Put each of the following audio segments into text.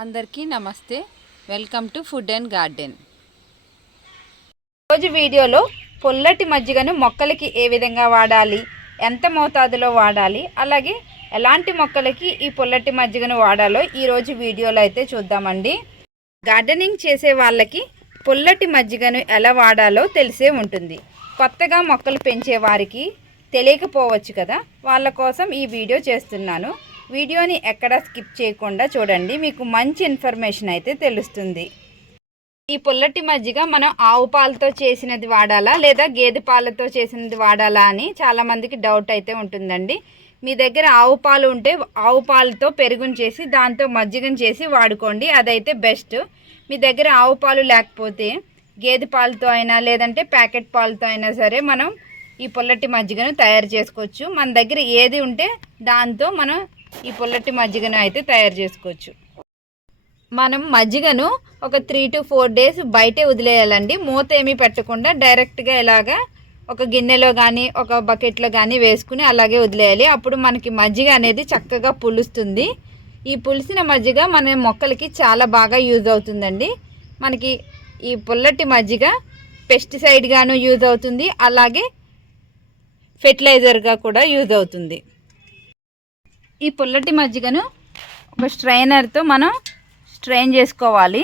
అందరికీ నమస్తే. Welcome to food and garden. రోజు వీడియోలో పుల్లటి మజ్జిగను మొక్కలకి ఏ విధంగా వాడాలి, ఎంత మోతాదులో వాడాలి, అలాగే ఎలాంటి మొక్కలకి ఈ పుల్లటి మజ్జిగను వాడాలో ఈరోజు వీడియోలో అయితే చూద్దామండి. గార్డెనింగ్ చేసే వాళ్ళకి పుల్లటి మజ్జిగను ఎలా వాడాలో తెలిసే ఉంటుంది. కొత్తగా మొక్కలు పెంచే వారికి తెలియకపోవచ్చు కదా, వాళ్ళ కోసం ఈ వీడియో చేస్తున్నాను. వీడియోని ఎక్కడా స్కిప్ చేయకుండా చూడండి, మీకు మంచి ఇన్ఫర్మేషన్ అయితే తెలుస్తుంది. ఈ పుల్లటి మజ్జిగ మనం ఆవు పాలతో చేసినది వాడాలా లేదా గేదె పాలతో చేసినది వాడాలా అని చాలామందికి డౌట్ అయితే ఉంటుందండి. మీ దగ్గర ఆవు పాలు ఉంటే ఆవు పాలతో పెరుగుని చేసి దాంతో మజ్జిగను చేసి వాడుకోండి, అదైతే బెస్ట్. మీ దగ్గర ఆవు పాలు లేకపోతే గేదె పాలతో అయినా లేదంటే ప్యాకెట్ పాలతో అయినా సరే మనం ఈ పుల్లటి మజ్జిగను తయారు చేసుకోవచ్చు. మన దగ్గర ఏది ఉంటే దాంతో మనం ఈ పుల్లటి మజ్జిగను అయితే తయారు చేసుకోవచ్చు. మనం మజ్జిగను ఒక 3 to 4 days బయటే వదిలేయాలండి. మూత ఏమీ పెట్టకుండా డైరెక్ట్గా ఇలాగా ఒక గిన్నెలో కానీ ఒక బకెట్లో కానీ వేసుకుని అలాగే వదిలేయాలి. అప్పుడు మనకి మజ్జిగ అనేది చక్కగా పులుస్తుంది. ఈ పులిసిన మజ్జిగ మన మొక్కలకి చాలా బాగా యూజ్ అవుతుందండి. మనకి ఈ పుల్లటి మజ్జిగ పెస్టిసైడ్గాను యూజ్ అవుతుంది, అలాగే ఫెర్టిలైజర్గా కూడా యూజ్ అవుతుంది. ఈ పుల్లటి మజ్జిగను ఒక స్ట్రైనర్తో మనం స్ట్రెయిన్ చేసుకోవాలి.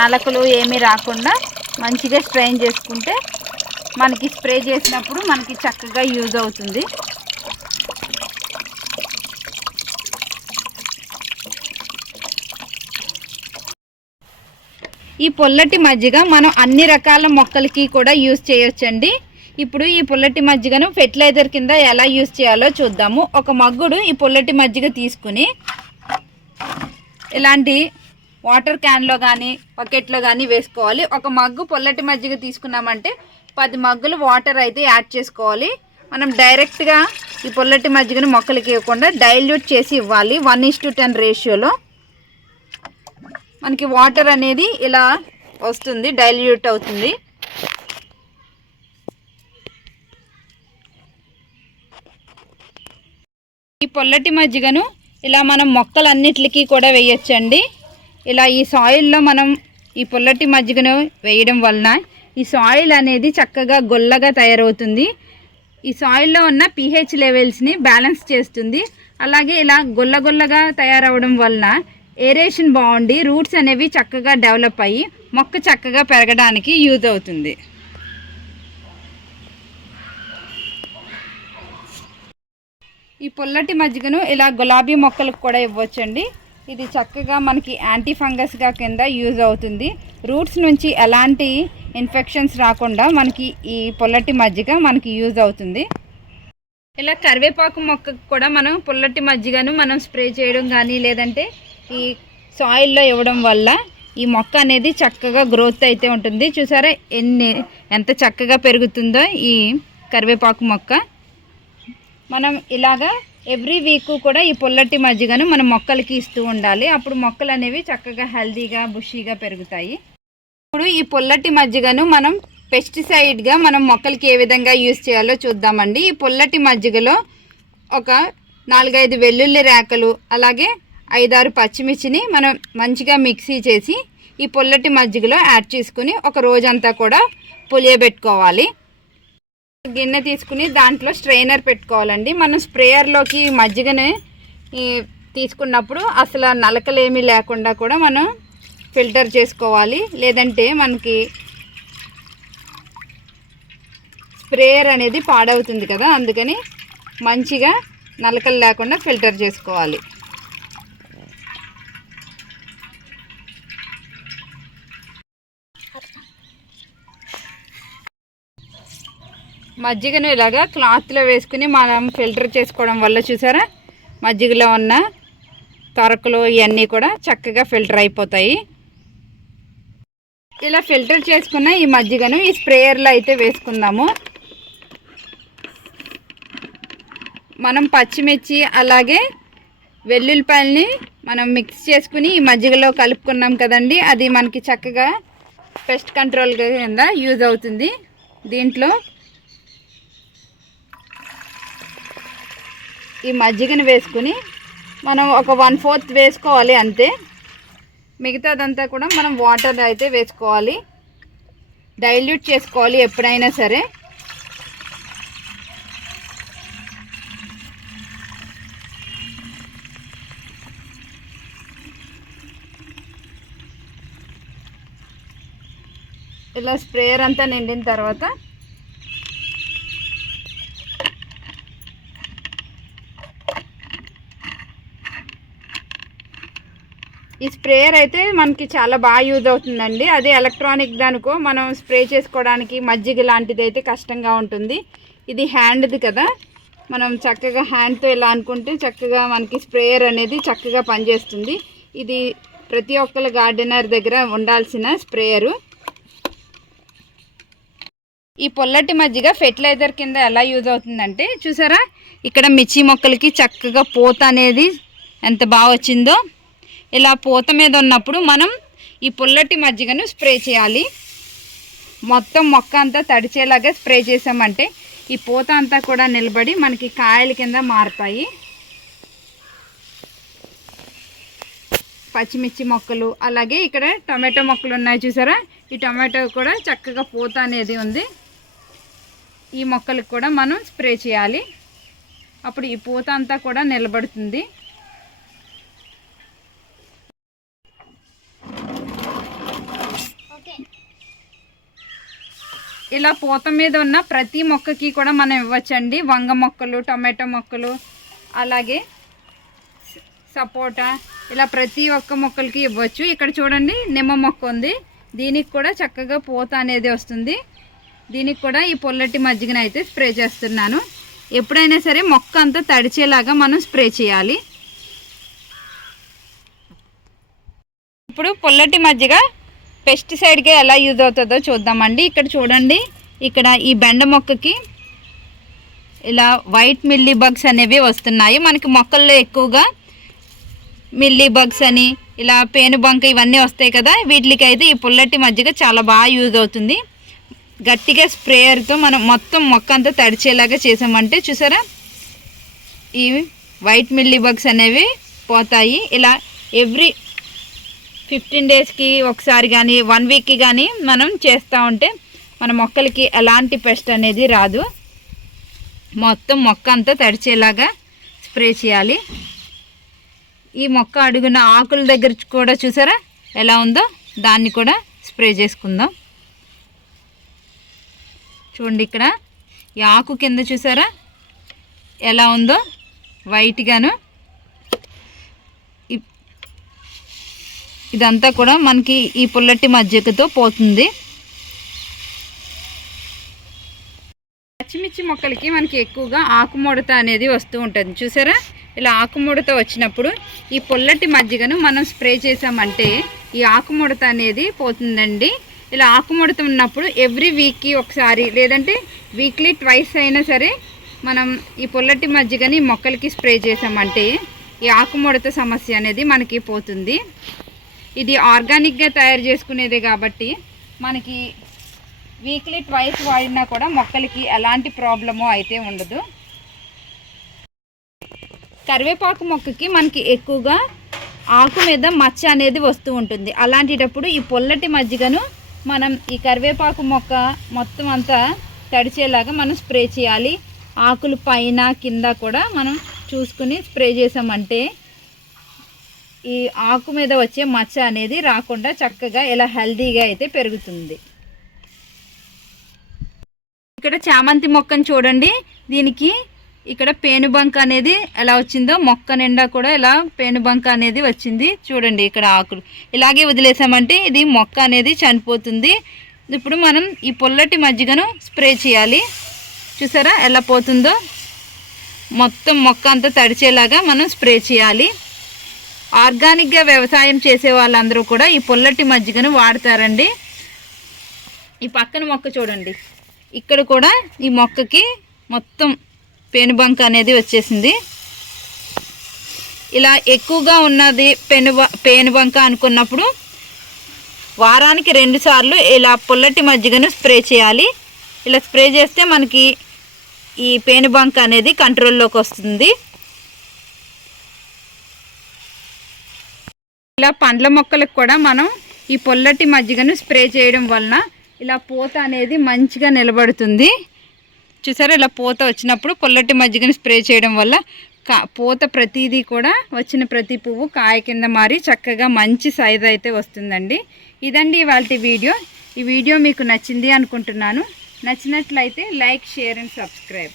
నలకలు ఏమీ రాకుండా మంచిగా స్ట్రెయిన్ చేసుకుంటే మనకి స్ప్రే చేసినప్పుడు మనకి చక్కగా యూజ్ అవుతుంది. ఈ పుల్లటి మజ్జిగ మనం అన్ని రకాల మొక్కలకి కూడా యూజ్ చేయొచ్చండి. ఇప్పుడు ఈ పుల్లటి మజ్జిగను ఫెర్టిలైజర్ కింద ఎలా యూజ్ చేయాలో చూద్దాము. ఒక మగ్గుడు ఈ పుల్లటి మజ్జిగ తీసుకుని ఇలాంటి వాటర్ క్యాన్లో కానీ బకెట్లో కానీ వేసుకోవాలి. ఒక మగ్గు పుల్లటి మజ్జిగ తీసుకున్నామంటే 10 మగ్గులు వాటర్ అయితే యాడ్ చేసుకోవాలి. మనం డైరెక్ట్గా ఈ పుల్లటి మజ్జిగను మొక్కలకి ఇవ్వకుండా డైల్యూట్ చేసి ఇవ్వాలి. 1:10 రేషియోలో మనకి వాటర్ అనేది ఇలా వస్తుంది, డైల్యూట్ అవుతుంది. ఈ పుల్లటి మజ్జిగను ఇలా మనం మొక్కలన్నిటికీ కూడా వేయొచ్చండి. ఇలా ఈ సాయిల్లో మనం ఈ పుల్లటి మజ్జిగను వేయడం వలన ఈ సాయిల్ అనేది చక్కగా గొల్లగా తయారవుతుంది. ఈ సాయిల్లో ఉన్న pH లెవెల్స్ని బ్యాలెన్స్ చేస్తుంది. అలాగే ఇలా గొల్లగా తయారవడం వలన ఏరేషన్ బాగుండి రూట్స్ అనేవి చక్కగా డెవలప్ అయ్యి మొక్క చక్కగా పెరగడానికి యూజ్ అవుతుంది. ఈ పుల్లటి మజ్జిగను ఇలా గులాబీ మొక్కలకు కూడా ఇవ్వచ్చండి. ఇది చక్కగా మనకి యాంటీ ఫంగస్గా కింద యూజ్ అవుతుంది. రూట్స్ నుంచి ఎలాంటి ఇన్ఫెక్షన్స్ రాకుండా మనకి ఈ పుల్లటి మజ్జిగ మనకి యూజ్ అవుతుంది. ఇలా కరివేపాకు మొక్కకు కూడా మనం పుల్లటి మజ్జిగను మనం స్ప్రే చేయడం కానీ లేదంటే ఈ సాయిల్లో ఇవ్వడం వల్ల ఈ మొక్క అనేది చక్కగా గ్రోత్ అయితే ఉంటుంది. చూసారా ఎంత చక్కగా పెరుగుతుందో ఈ కరివేపాకు మొక్క. మనం ఇలాగా ఎవ్రీ వీక్ కూడా ఈ పుల్లటి మజ్జిగను మనం మొక్కలకి ఇస్తూ ఉండాలి. అప్పుడు మొక్కలు అనేవి చక్కగా హెల్తీగా బుషీగా పెరుగుతాయి. ఇప్పుడు ఈ పుల్లటి మజ్జిగను మనం పెస్టిసైడ్గా మనం మొక్కలకి ఏ విధంగా యూజ్ చేయాలో చూద్దామండి. ఈ పుల్లటి మజ్జిగలో ఒక 4-5 వెల్లుల్లి రేకలు అలాగే 5-6 పచ్చిమిర్చిని మనం మంచిగా మిక్సీ చేసి ఈ పుల్లటి మజ్జిగలో యాడ్ చేసుకుని ఒక రోజంతా కూడా పులియబెట్టుకోవాలి. గిన్నె తీసుకుని దాంట్లో స్ట్రెయినర్ పెట్టుకోవాలండి. మనం స్ప్రేయర్లోకి మజ్జిగని తీసుకున్నప్పుడు అసలు నలకలేమీ లేకుండా కూడా మనం ఫిల్టర్ చేసుకోవాలి. లేదంటే మనకి స్ప్రేయర్ అనేది పాడవుతుంది కదా, అందుకని మంచిగా నలకలు లేకుండా ఫిల్టర్ చేసుకోవాలి. మజ్జిగను ఇలాగా క్లాత్లో వేసుకుని మనం ఫిల్టర్ చేసుకోవడం వల్ల చూసారా మజ్జిగలో ఉన్న తొరకలు ఇవన్నీ కూడా చక్కగా ఫిల్టర్ అయిపోతాయి. ఇలా ఫిల్టర్ చేసుకున్న ఈ మజ్జిగను ఈ స్ప్రేయర్లో అయితే వేసుకుందాము. మనం పచ్చిమిర్చి అలాగే వెల్లుల్లిపాయలని మనం మిక్స్ చేసుకుని ఈ మజ్జిగలో కలుపుకున్నాం కదండి, అది మనకి చక్కగా పెస్ట్ కంట్రోల్ కింద యూజ్ అవుతుంది. దీంట్లో ఈ మజ్జిగను వేసుకుని మనం ఒక 1/4 వేసుకోవాలి అంతే. మిగతాదంతా కూడా మనం వాటర్ అయితే వేసుకోవాలి, డైల్యూట్ చేసుకోవాలి ఎప్పుడైనా సరే. ఇలా స్ప్రేయర్ అంతా నిండిన తర్వాత ఈ స్ప్రేయర్ అయితే మనకి చాలా బాగా యూజ్ అవుతుందండి. అదే ఎలక్ట్రానిక్ దానికో మనం స్ప్రే చేసుకోవడానికి మజ్జిగ లాంటిది అయితే కష్టంగా ఉంటుంది. ఇది హ్యాండ్ది కదా, మనం చక్కగా హ్యాండ్తో ఇలా అనుకుంటే చక్కగా మనకి స్ప్రేయర్ అనేది చక్కగా పనిచేస్తుంది. ఇది ప్రతి ఒక్కరి గార్డెనర్ దగ్గర ఉండాల్సిన స్ప్రేయరు. ఈ పొల్లటి మజ్జిగ ఫెర్టిలైజర్ కింద ఎలా యూజ్ అవుతుందంటే చూసారా, ఇక్కడ మిర్చి మొక్కలకి చక్కగా పూత అనేది ఎంత బాగా వచ్చిందో. ఇలా పూత మీద ఉన్నప్పుడు మనం ఈ పొల్లటి మజ్జిగను స్ప్రే చేయాలి. మొత్తం మొక్క అంతా తడిచేలాగా స్ప్రే చేసామంటే ఈ పూత అంతా కూడా నిలబడి మనకి కాయల కింద మారుతాయి. పచ్చిమిర్చి మొక్కలు, అలాగే ఇక్కడ టొమాటో మొక్కలు ఉన్నాయి చూసారా, ఈ టొమాటో కూడా చక్కగా పూత అనేది ఉంది. ఈ మొక్కలకు కూడా మనం స్ప్రే చేయాలి, అప్పుడు ఈ పూత అంతా కూడా నిలబడుతుంది. ఇలా పూత మీద ఉన్న ప్రతి మొక్కకి కూడా మనం ఇవ్వచ్చండి. వంగ మొక్కలు, టొమాటో మొక్కలు, అలాగే సపోటా, ఇలా ప్రతి ఒక్క మొక్కలకి ఇవ్వచ్చు. ఇక్కడ చూడండి నిమ్మ మొక్క ఉంది, దీనికి కూడా చక్కగా పూత అనేది వస్తుంది. దీనికి కూడా ఈ పొల్లటి మజ్జిగను అయితే స్ప్రే చేస్తున్నాను. ఎప్పుడైనా సరే మొక్క అంతా తడిచేలాగా మనం స్ప్రే చేయాలి. ఇప్పుడు పొల్లటి మజ్జిగ పెస్టిసైడ్గా ఎలా యూజ్ అవుతుందో చూద్దామండి. ఇక్కడ చూడండి, ఇక్కడ ఈ బెండ మొక్కకి ఇలా వైట్ మిల్లీ బగ్స్ అనేవి వస్తున్నాయి. మనకి మొక్కల్లో ఎక్కువగా మిల్లీ బగ్స్ అని ఇలా పేనుబంక ఇవన్నీ వస్తాయి కదా, వీటికి అయితే ఈ పొల్లటి మజ్జిగ చాలా బాగా యూజ్ అవుతుంది. గట్టిగా స్ప్రేయర్తో మనం మొత్తం మొక్క అంతా తడిచేలాగా చేసామంటే చూసారా, ఈ వైట్ మిల్లీ బగ్స్ అనేవి పోతాయి. ఇలా ఎవ్రీ 15 డేస్కి ఒకసారి కానీ 1 వీక్కి కానీ మనం చేస్తూ ఉంటే మన మొక్కలకి ఎలాంటి పెస్ట్ అనేది రాదు. మొత్తం మొక్క అంతా తడిచేలాగా స్ప్రే చేయాలి. ఈ మొక్క అడుగున ఆకుల దగ్గర కూడా చూసారా ఎలా ఉందో, దాన్ని కూడా స్ప్రే చేసుకుందాం. చూడండి, ఇక్కడ ఈ ఆకు కింద చూసారా ఎలా ఉందో వైట్గాను. ఇదంతా కూడా మనకి ఈ పుల్లటి మజ్జిగతో పోతుంది. పచ్చిమిర్చి మొక్కలకి మనకి ఎక్కువగా ఆకుముడత అనేది వస్తూ ఉంటుంది చూసారా. ఇలా ఆకుముడత వచ్చినప్పుడు ఈ పొల్లటి మజ్జిగను మనం స్ప్రే చేసామంటే ఈ ఆకుముడత అనేది పోతుందండి. ఇలా ఆకుముడత ఉన్నప్పుడు ఎవ్రీ వీక్కి ఒకసారి లేదంటే వీక్లీ 2 అయినా సరే మనం ఈ పొల్లటి మజ్జిగని మొక్కలకి స్ప్రే చేసామంటే ఈ ఆకుముడత సమస్య అనేది మనకి పోతుంది. ఇది ఆర్గానిక్గా తయారు చేసుకునేదే కాబట్టి మనకి వీక్లీ 2 వాడినా కూడా మొక్కలకి ఎలాంటి ప్రాబ్లమో అయితే ఉండదు. కరివేపాకు మొక్కకి మనకి ఎక్కువగా ఆకు మీద మచ్చ అనేది వస్తూ ఉంటుంది. అలాంటిటప్పుడు ఈ పొల్లటి మజ్జిగను మనం ఈ కరివేపాకు మొక్క మొత్తం అంతా తడిచేలాగా మనం స్ప్రే చేయాలి. ఆకులు పైన కింద కూడా మనం చూసుకుని స్ప్రే చేసామంటే ఈ ఆకు మీద వచ్చే మచ్చ అనేది రాకుండా చక్కగా ఇలా హెల్తీగా అయితే పెరుగుతుంది. ఇక్కడ చామంతి మొక్కను చూడండి, దీనికి ఇక్కడ పేనుబంక అనేది ఎలా వచ్చిందో మొక్క నిండా కూడా ఇలా పేనుబంక అనేది వచ్చింది. చూడండి ఇక్కడ ఆకులు ఇలాగే వదిలేసామంటే ఇది మొక్క అనేది చనిపోతుంది. ఇప్పుడు మనం ఈ పొల్లటి మజ్జిగను స్ప్రే చేయాలి. చూసారా ఎలా పోతుందో, మొత్తం మొక్క అంతా తడిచేలాగా మనం స్ప్రే చేయాలి. ఆర్గానిక్గా వ్యవసాయం చేసే వాళ్ళందరూ కూడా ఈ పొల్లటి మజ్జిగను వాడతారండి. ఈ పక్కన మొక్క చూడండి, ఇక్కడ కూడా ఈ మొక్కకి మొత్తం పేనుబంక అనేది వచ్చేసింది. ఇలా ఎక్కువగా ఉన్నది పేనుబంక అనుకున్నప్పుడు వారానికి 2 సార్లు ఇలా పొల్లటి మజ్జిగను స్ప్రే చేయాలి. ఇలా స్ప్రే చేస్తే మనకి ఈ పేనుబంక అనేది కంట్రోల్లోకి వస్తుంది. ఇలా పండ్ల మొక్కలకు కూడా మనం ఈ పొల్లటి మజ్జిగను స్ప్రే చేయడం వలన ఇలా పూత అనేది మంచిగా నిలబడుతుంది. చూసారా, ఇలా పూత వచ్చినప్పుడు పొల్లటి మజ్జిగను స్ప్రే చేయడం వల్ల పూత ప్రతిదీ కూడా వచ్చిన ప్రతి పువ్వు కాయ కింద మారి చక్కగా మంచి సైజ్ అయితే వస్తుందండి. ఇదండి ఇవాల్టి వీడియో. ఈ వీడియో మీకు నచ్చింది అనుకుంటున్నాను. నచ్చినట్లయితే లైక్, షేర్ అండ్ సబ్స్క్రైబ్.